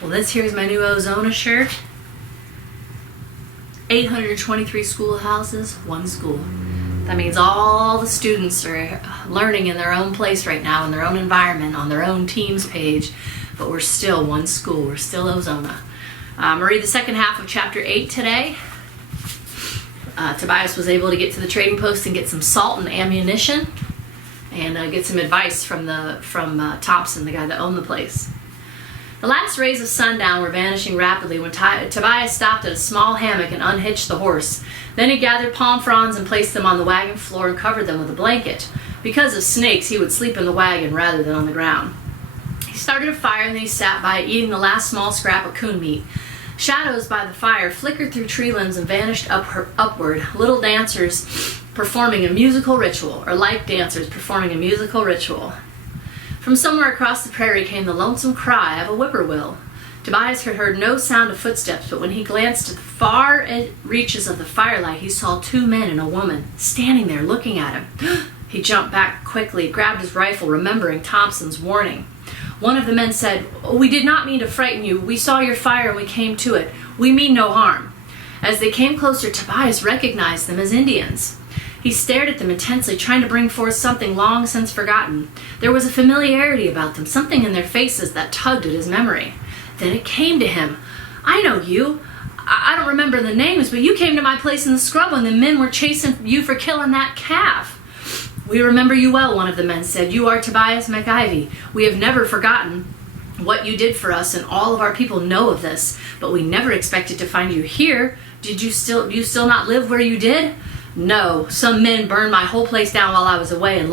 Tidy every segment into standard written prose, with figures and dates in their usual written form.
Well, this here's my new Ozona shirt. 823 schoolhouses, one school. That means all the students are learning in their own place right now, in their own environment, on their own team's page, but we're still one school. We're still Ozona. I'm going to read the second half of chapter 8 today. Tobias was able to get to the trading post and get some salt and ammunition, and get some advice from Thompson, the guy that owned the place. The last rays of sundown were vanishing rapidly when Tobias stopped at a small hammock and unhitched the horse. Then he gathered palm fronds and placed them on the wagon floor and covered them with a blanket. Because of snakes, he would sleep in the wagon rather than on the ground. He started a fire and then he sat by, eating the last small scrap of coon meat. Shadows by the fire flickered through tree limbs and vanished upward, little dancers performing a musical ritual, or like dancers performing a musical ritual. From somewhere across the prairie came the lonesome cry of a whippoorwill. Tobias had heard no sound of footsteps, but when he glanced at the far reaches of the firelight, he saw two men and a woman standing there looking at him. He jumped back quickly, grabbed his rifle, remembering Thompson's warning. One of the men said, "We did not mean to frighten you. We saw your fire and we came to it. We mean no harm." As they came closer, Tobias recognized them as Indians. He stared at them intensely, trying to bring forth something long since forgotten. There was a familiarity about them, something in their faces that tugged at his memory. Then it came to him. "I know you. I don't remember the names, but you came to my place in the scrub when the men were chasing you for killing that calf." "We remember you well," one of the men said. "You are Tobias McIvy. We have never forgotten what you did for us, and all of our people know of this, but we never expected to find you here. Do you still not live where you did?" "No, some men burned my whole place down while I was away and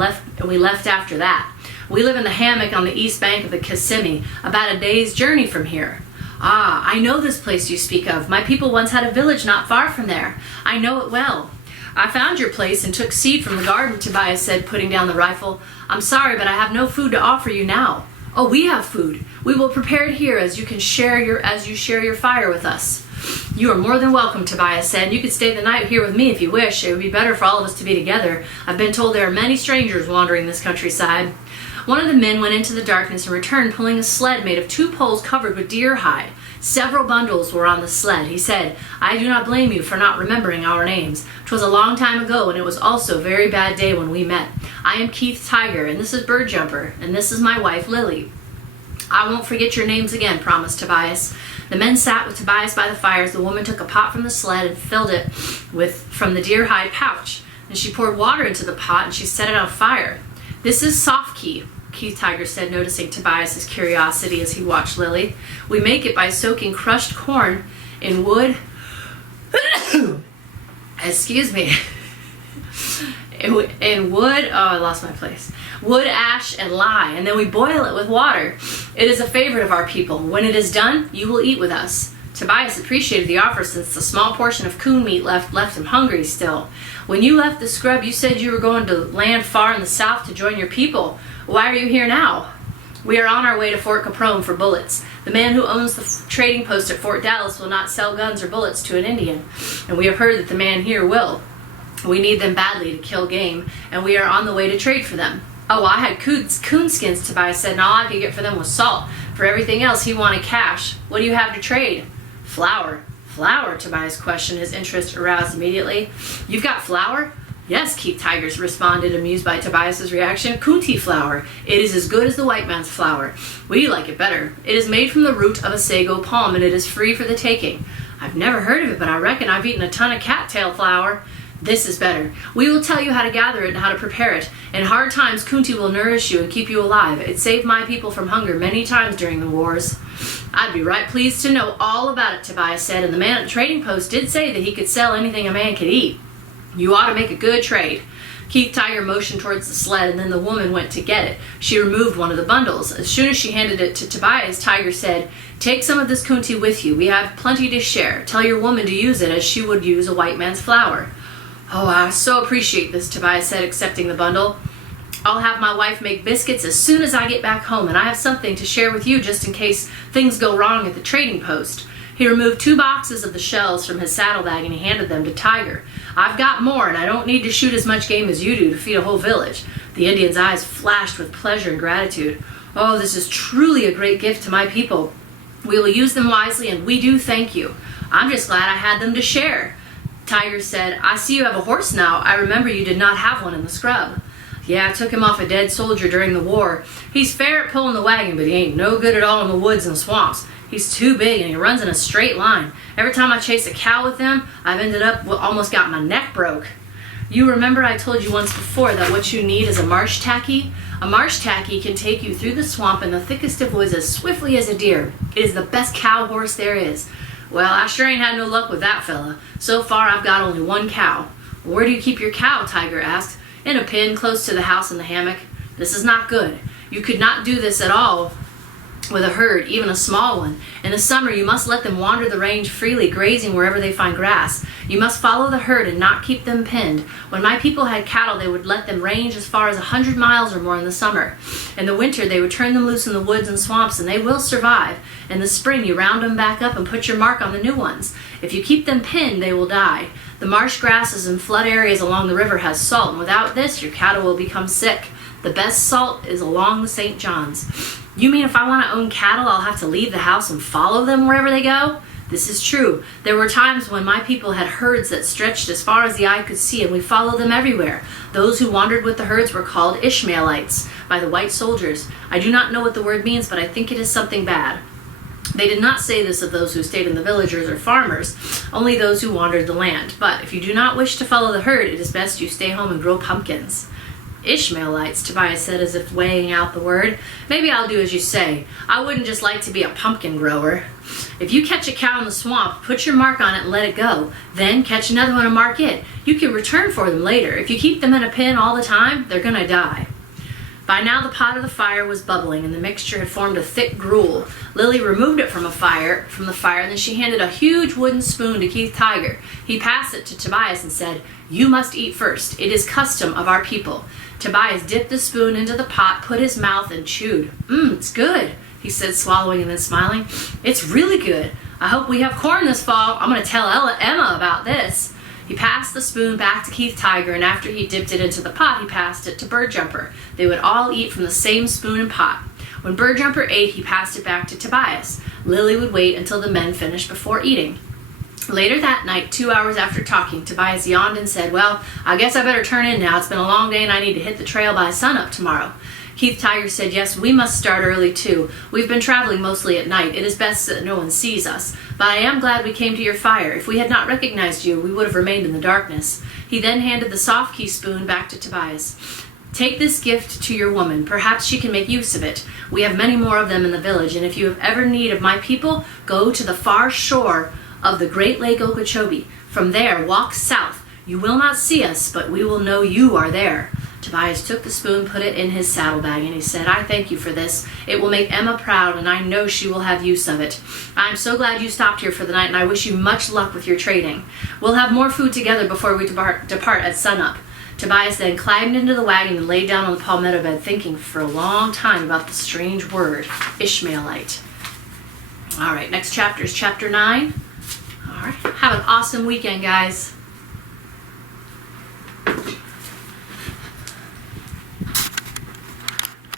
we left after that. We live in the hammock on the east bank of the Kissimmee, about a day's journey from here." "Ah, I know this place you speak of. My people once had a village not far from there. I know it well." "I found your place and took seed from the garden," Tobias said, putting down the rifle. "I'm sorry, but I have no food to offer you now." "Oh, we have food. We will prepare it here as you share your fire with us." "You are more than welcome," Tobias said. "You could stay the night here with me if you wish. It would be better for all of us to be together. I've been told there are many strangers wandering this countryside." One of the men went into the darkness and returned pulling a sled made of 2 poles covered with deer hide. Several bundles were on the sled. He said, "I do not blame you for not remembering our names. 'Twas a long time ago, and it was also a very bad day when we met. I am Keith Tiger, and this is Bird Jumper, and this is my wife, Lily." "I won't forget your names again," promised Tobias. The men sat with Tobias by the fire as the woman took a pot from the sled and filled it from the deer hide pouch. And she poured water into the pot and she set it on fire. "This is Sofkey," Keith Tiger said, noticing Tobias's curiosity as he watched Lily. "We make it by soaking crushed corn in wood." Excuse me. In wood, I lost my place. Wood, ash, and lye, and then we boil it with water. It is a favorite of our people. When it is done, you will eat with us. Tobias appreciated the offer since the small portion of coon meat left him hungry still. "When you left the scrub, you said you were going to land far in the south to join your people. Why are you here now?" "We are on our way to Fort Caprone for bullets. The man who owns the trading post at Fort Dallas will not sell guns or bullets to an Indian, and we have heard that the man here will. We need them badly to kill game, and we are on the way to trade for them." "Oh, I had coon skins," Tobias said, "and all I could get for them was salt. For everything else, he wanted cash. What do you have to trade?" "Flour." "Flour?" Tobias questioned, his interest aroused immediately. "You've got flour?" "Yes," Keith Tigers responded, amused by Tobias's reaction. "Coontie flour. It is as good as the white man's flour. We like it better. It is made from the root of a sago palm, and it is free for the taking." "I've never heard of it, but I reckon I've eaten a ton of cattail flour." "This is better. We will tell you how to gather it and how to prepare it. In hard times, Coontie will nourish you and keep you alive. It saved my people from hunger many times during the wars." "I'd be right pleased to know all about it," Tobias said, "and the man at the trading post did say that he could sell anything a man could eat. You ought to make a good trade." Keith Tiger motioned towards the sled, and then the woman went to get it. She removed one of the bundles. As soon as she handed it to Tobias, Tiger said, "Take some of this Coontie with you. We have plenty to share. Tell your woman to use it as she would use a white man's flour." "Oh, I so appreciate this," Tobias said, accepting the bundle. "I'll have my wife make biscuits as soon as I get back home, and I have something to share with you just in case things go wrong at the trading post." He removed 2 boxes of the shells from his saddlebag and he handed them to Tiger. "I've got more, and I don't need to shoot as much game as you do to feed a whole village." The Indian's eyes flashed with pleasure and gratitude. "Oh, this is truly a great gift to my people. We will use them wisely, and we do thank you. I'm just glad I had them to share. Tiger said, I see you have a horse now. I remember you did not have one in the scrub. Yeah, I took him off a dead soldier during the war. He's fair at pulling the wagon, but he ain't no good at all in the woods and swamps. He's too big and he runs in a straight line. Every time I chase a cow with him, I've ended up almost got my neck broke. You remember I told you once before that what you need is a marsh tacky? A marsh tacky can take you through the swamp in the thickest of woods as swiftly as a deer. It is the best cow horse there is. Well, I sure ain't had no luck with that fella. So far I've got only one cow. Where do you keep your cow? Tiger asked. In a pen close to the house in the hammock. This is not good. You could not do this at all with a herd, even a small one. In the summer, you must let them wander the range freely, grazing wherever they find grass. You must follow the herd and not keep them pinned. When my people had cattle, they would let them range as far as 100 miles or more in the summer. In the winter, they would turn them loose in the woods and swamps, and they will survive. In the spring, you round them back up and put your mark on the new ones. If you keep them pinned, they will die. The marsh grasses and flood areas along the river has salt, and without this, your cattle will become sick. The best salt is along the St. John's. You mean if I want to own cattle, I'll have to leave the house and follow them wherever they go? This is true. There were times when my people had herds that stretched as far as the eye could see, and we followed them everywhere. Those who wandered with the herds were called Ishmaelites by the white soldiers. I do not know what the word means, but I think it is something bad. They did not say this of those who stayed in the villagers or farmers, only those who wandered the land. But if you do not wish to follow the herd, it is best you stay home and grow pumpkins. Ishmaelites, Tobias said as if weighing out the word. Maybe I'll do as you say. I wouldn't just like to be a pumpkin grower. If you catch a cow in the swamp, put your mark on it and let it go. Then catch another one and mark it. You can return for them later. If you keep them in a pen all the time, they're going to die. By now the pot of the fire was bubbling and the mixture had formed a thick gruel. Lily removed it from the fire, and then she handed a huge wooden spoon to Keith Tiger. He passed it to Tobias and said, You must eat first. It is custom of our people. Tobias dipped the spoon into the pot, put his mouth, and chewed. It's good, he said, swallowing and then smiling. It's really good. I hope we have corn this fall. I'm going to tell Emma about this. He passed the spoon back to Keith Tiger, and after he dipped it into the pot, he passed it to Bird Jumper. They would all eat from the same spoon and pot. When Bird Jumper ate, he passed it back to Tobias. Lily would wait until the men finished before eating. Later that night, 2 hours after talking, Tobias yawned and said, Well, I guess I better turn in now. It's been a long day and I need to hit the trail by sunup tomorrow. Keith Tiger said, Yes, we must start early too. We've been traveling mostly at night. It is best that no one sees us. But I am glad we came to your fire. If we had not recognized you, we would have remained in the darkness. He then handed the soft key spoon back to Tobias. Take this gift to your woman. Perhaps she can make use of it. We have many more of them in the village, and if you have ever need of my people, go to the far shore of the Great Lake Okeechobee. From there, walk south. You will not see us, but we will know you are there. Tobias took the spoon, put it in his saddlebag, and he said, I thank you for this. It will make Emma proud, and I know she will have use of it. I am so glad you stopped here for the night, and I wish you much luck with your trading. We'll have more food together before we depart at sunup. Tobias then climbed into the wagon and lay down on the palmetto bed, thinking for a long time about the strange word, Ishmaelite. All right, next chapter is chapter 9. All right, have an awesome weekend, guys.